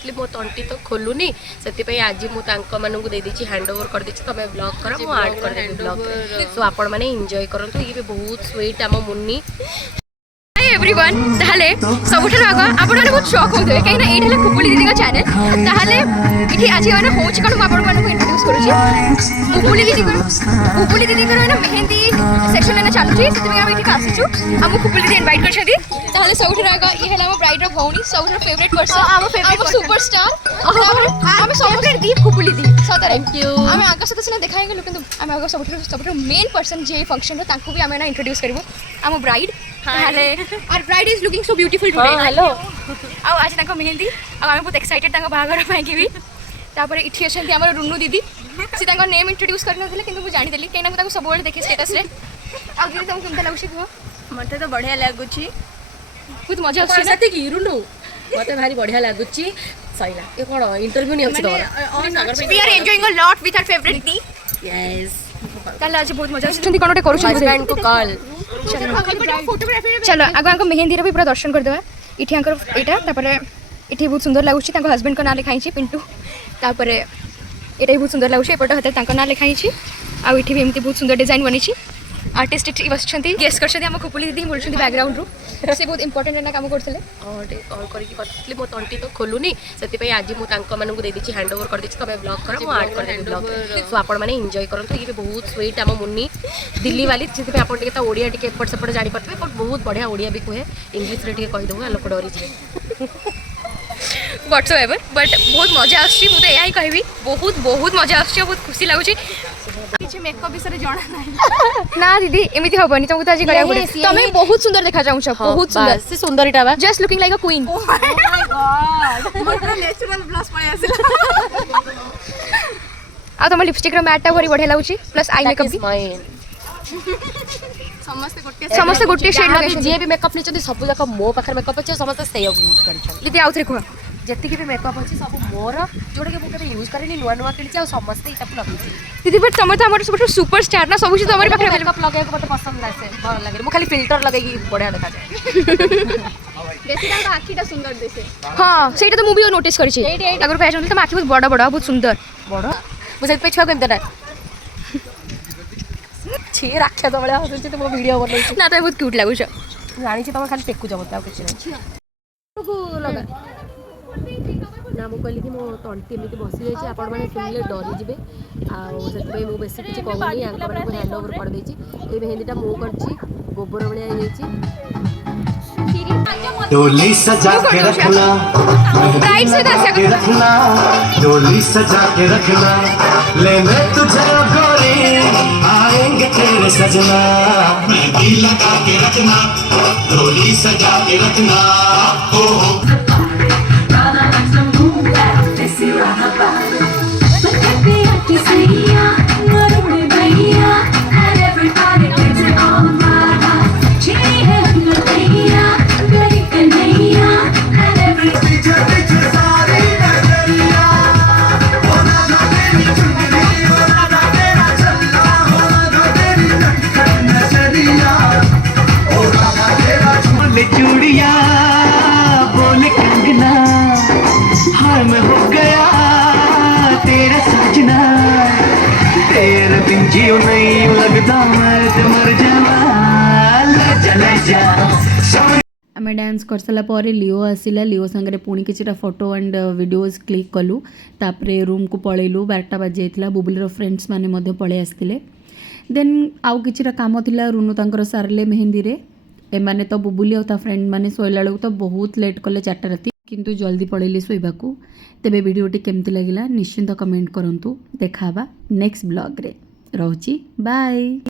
करी मो तंटी तो खोलुनी से आज मुझे हैंड ओवर कर देछि तमे ब्लॉग कर मु ऐड कर देबी ब्लॉग सो आपण माने एंजॉय करंतु ये भी बहुत स्वीट आम मुन्नी एवरीवन ताहले सबुठार आग आपण माने बहुत शॉक होते कहीं ना एठी खुपुली दीदी का चैनल ताहले इठी आज माने होच कोन आपण माने इंट्रोड्यूस करूची खुपुली दीदी कर ना मेहंदी सेक्शन लेना चालू छी सेति हम इठी आसीछु हम खुपुली दीदी इनवाइट कर छथि ताहले सबुठार आग ये हला हम ब्राइड रो भौणी सबुठार फेवरेट पर्सन हम फेवरेट सुपरस्टार हम सबुठार दी खुपुली दी सतर थैंक यू हम आग सते सिना देखाय गेलु किंतु हम आग सबुठार मेन पर्सन जे फंक्शन रो तांको भी हम ना इंट्रोड्यूस करबो हम ब्राइड ताहले our bride is looking so beautiful today hello आ आज तांको मेहंदी आ हम बहुत एक्साइटेड तांको बाहागर पाई की भी तापर इठी अछंती हमर रुन्नू दीदी सी तांको नेम इंट्रोड्यूस करन थिले किंतु मु जानि देली केना तांको सब बेले देखि स्टेटस रे आ दीदी तुम केमता लागुछि को मते तो बढ़िया लागुछि बहुत मजा आछि ना की रुन्नू मते भारी बढ़िया लागुछि सैला ए कोन इंटरव्यू नि अछि तोरा we are enjoying a lot with our favourite दी यस कल आज बहुत मजा आछि कोन ओटे करू फ्रेंड को कॉल चलो आगे आंको मेहंदी रे भी पूरा दर्शन कर देबा इठी आंकर एटा तापर इठी बहुत सुंदर लागुछि तांको हस्बैंड को ना लिखाई छी पिंटू तापर एटा भी बहुत सुंदर लागुछि एपट हते तांको ना लिखाई छी आ इठी भी एमती बहुत सुंदर डिजाइन बनी छी आर्टिस्ट इठी बसछंती गेस करछंती हम खुपुली दीदी बोलछंती बैकग्राउंड रो से बहुत इंपोर्टेंट ना काम करथले और करके कथले मो तंटी तो खोलुनी सेति आज मु तांको मानू दे देछि हैंड ओवर कर देछि तमे ब्लॉग कर मु ऐड कर देबी ब्लॉग सो आपण माने एंजॉय करंतु ये भी बहुत स्वीट आम मुन्नी दिल्ली वाली सेति आपण टिके त ओडिया टिके एपट सेपट जानि पतबे बट बहुत बढ़िया ओडिया भी कहे इंग्लिश रे टिके कहि दउ लोक डरी जे व्हाटसोएवर बट बहुत मजा आछि मु तो यही कहबी बहुत बहुत मजा आछि बहुत खुशी लागुछि किछि मेकअप विषय जाना नाही ना दीदी एमिति होबनी तुमको तो आज करिया पड़े तमे बहुत सुंदर देखा जाउ छ बहुत सुंदर से सुंदरीटा बा just looking like a queen oh my God more natural blush पय आसिला आ तुम लिपस्टिक रो मैट टा भरी बढ़िया लागुछि प्लस आई मेकअप भी समस्त गोटे शेड लगे जे भी मेकअप नै सब जक मो पाखर मेकअप अछि समस्त से यूज करि छ दीदी आउथरे को जति के भी मेकअप अछि सब मोर जोडे के मु कबे यूज करेनी नुवा नुवा किछि आ समस्त इटा लगे दीदी बट तमर त हमर सब सुपरस्टार ना सब कुछ तमर पाखर मेकअप लगे को मते पसंद लासे भल लागे मु खाली फिल्टर लगे की बढ़िया देखा जाय बेसी दांग आखीटा सुंदर देसे हां सेटा तो मु भी नोटिस करि छी अगर फैशन त आखी बहुत बड़ा बड़ा बहुत सुंदर बड़ा मु से पे छुआ केमता छे राख्या तो बळे हसुची तो वीडियो बनई छी ना तो बहुत क्यूट लागु छ जानि छी तम खाली टेकु जब त किछ नै को लगा ना मु कहली कि मो तंटी एमती बसी जाइए आपण मैंने सुनले डरी जीवे आए मुझे बेसी किसी कहूनी या हैंड ओवर कर देछि ए मेहंदीटा मु करछि गोबर भलिया डोली सजा के रखना ब्राइड से रखना डोली सजा के रखना लेने तुझे गोरी आएंगे तेरे सजना मेहंदी लगा के रखना डोली सजा के रखना हो चूड़िया बोल कंगना हाय मैं हो गया तेरा सजना तेरे बिन जियो नहीं लगता मैं तो मर जावा ले जा आम डांस कर सारा पर लिओ आसला लिओ सांगे पुणी किसी फोटो एंड वीडियोज क्लिक कलु तापर रूम को पलैलु 12टा बाजी जाता बुबुलीर फ्रेंड्स मैंने पलि आसते देन आउ कि कम थी रुनु तांकर सारे मेहंदी रे एमाने तो बुबुली और फ्रेंड माने सोइला बेलू तो बहुत लेट कले 4टा राति किंतु जल्दी पड़ेली शोवाकू तेबे वीडियोटी केमती लगिला निश्चिंत कमेंट करंतु देखा नेक्स्ट ब्लॉग रे रहउची बाय।